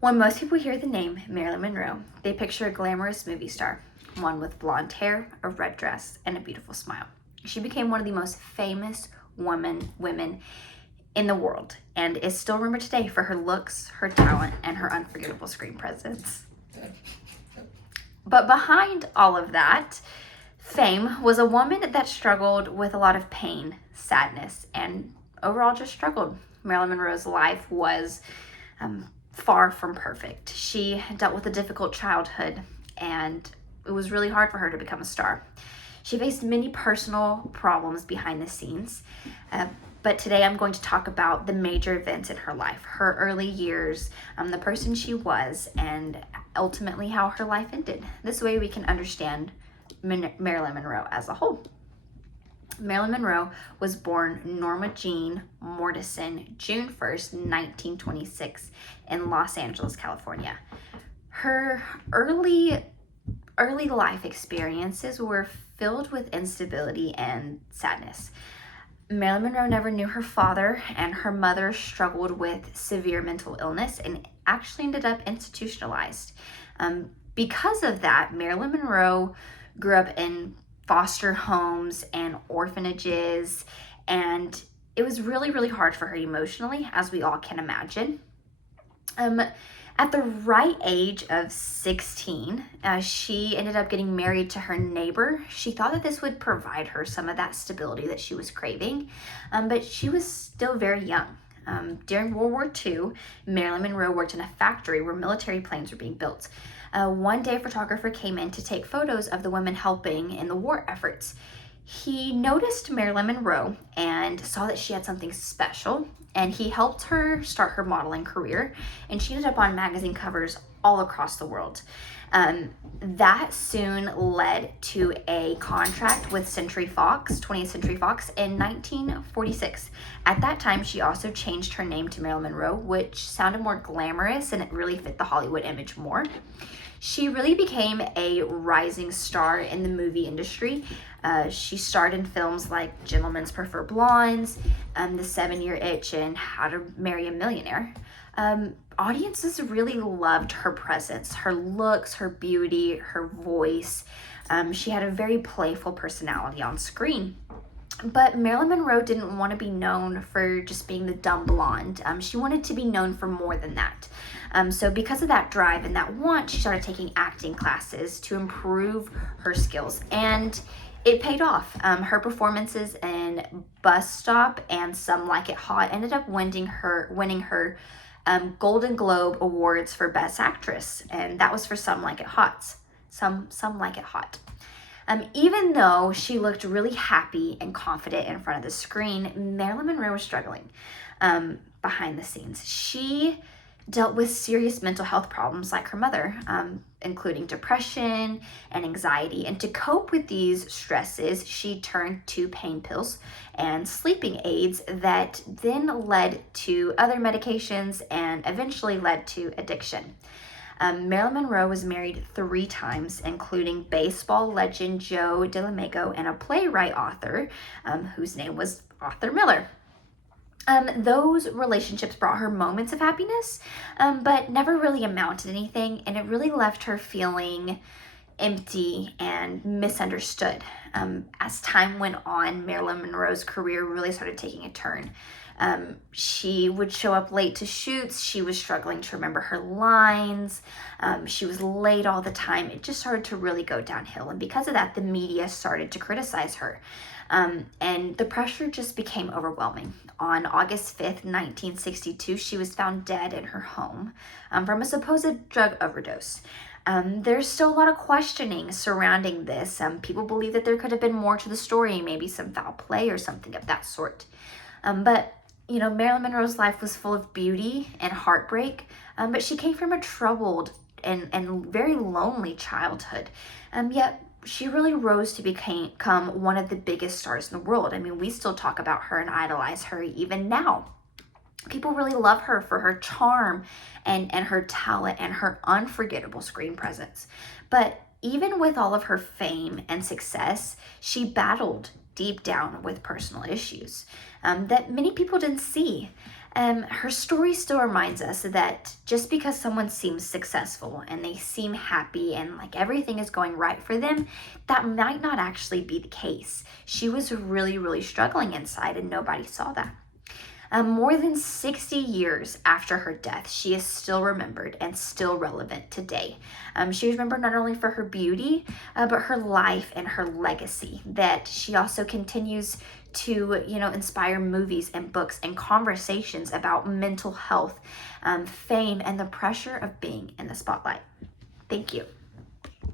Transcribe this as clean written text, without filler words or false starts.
When most people hear the name Marilyn Monroe, they picture a glamorous movie star, one with blonde hair, a red dress, and a beautiful smile. She became one of the most famous women in the world and is still remembered today for her looks, her talent, and her unforgettable screen presence. But behind all of that fame was a woman that struggled with a lot of pain, sadness, and overall just struggled. Marilyn Monroe's life was far from perfect. She dealt with a difficult childhood, and it was really hard for her to become a star. She faced many personal problems behind the scenes, but today I'm going to talk about the major events in her life, her early years, the person she was, and ultimately how her life ended. This way we can understand Marilyn Monroe as a whole. Marilyn Monroe was born Norma Jean Mortison, June 1st, 1926, in Los Angeles, California. Her early life experiences were filled with instability and sadness. Marilyn Monroe never knew her father, and her mother struggled with severe mental illness and actually ended up institutionalized. Because of that, Marilyn Monroe grew up in foster homes and orphanages, and it was really, really hard for her emotionally, as we all can imagine. At the right age of 16, she ended up getting married to her neighbor. She thought that this would provide her some of that stability that she was craving, but she was still very young. During World War II, Marilyn Monroe worked in a factory where military planes were being built. One day, a photographer came in to take photos of the women helping in the war efforts. He noticed Marilyn Monroe and saw that she had something special, and he helped her start her modeling career, and she ended up on magazine covers all across the world. That soon led to a contract with 20th Century Fox in 1946. At that time, she also changed her name to Marilyn Monroe, which sounded more glamorous and it really fit the Hollywood image more. She really became a rising star in the movie industry. She starred in films like Gentlemen's Prefer Blondes, The 7-Year Itch, and How to Marry a Millionaire. Audiences really loved her presence, her looks, her beauty, her voice. She had a very playful personality on screen. But Marilyn Monroe didn't want to be known for just being the dumb blonde. She wanted to be known for more than that. So because of that drive and that want, she started taking acting classes to improve her skills. And it paid off. Her performances in Bus Stop and Some Like It Hot ended up winning her Golden Globe Awards for Best Actress. And that was for Some Like It Hot. Some Like It Hot. Even though she looked really happy and confident in front of the screen, Marilyn Monroe was struggling behind the scenes. She dealt with serious mental health problems like her mother, including depression and anxiety. And to cope with these stresses, she turned to pain pills and sleeping aids that then led to other medications and eventually led to addiction. Marilyn Monroe was married 3 times, including baseball legend Joe DeLamago and a playwright author whose name was Arthur Miller. Those relationships brought her moments of happiness, but never really amounted to anything, and it really left her feeling empty and misunderstood. As time went on, Marilyn Monroe's career really started taking a turn. She would show up late to shoots. She was struggling to remember her lines. She was late all the time. It just started to really go downhill. And because of that, the media started to criticize her. And the pressure just became overwhelming. On August 5th, 1962, she was found dead in her home from a supposed drug overdose. There's still a lot of questioning surrounding this. People believe that there could have been more to the story, maybe some foul play or something of that sort. But Marilyn Monroe's life was full of beauty and heartbreak, but she came from a troubled and very lonely childhood. Yet she really rose to become one of the biggest stars in the world. I mean, we still talk about her and idolize her even now. People really love her for her charm and her talent and her unforgettable screen presence. But even with all of her fame and success, she battled deep down with personal issues that many people didn't see. Her story still reminds us that just because someone seems successful and they seem happy and like everything is going right for them, that might not actually be the case. She was really, really struggling inside and nobody saw that. More than 60 years after her death, she is still remembered and still relevant today. She was remembered not only for her beauty, but her life and her legacy, that she also continues to, inspire movies and books and conversations about mental health, fame, and the pressure of being in the spotlight. Thank you.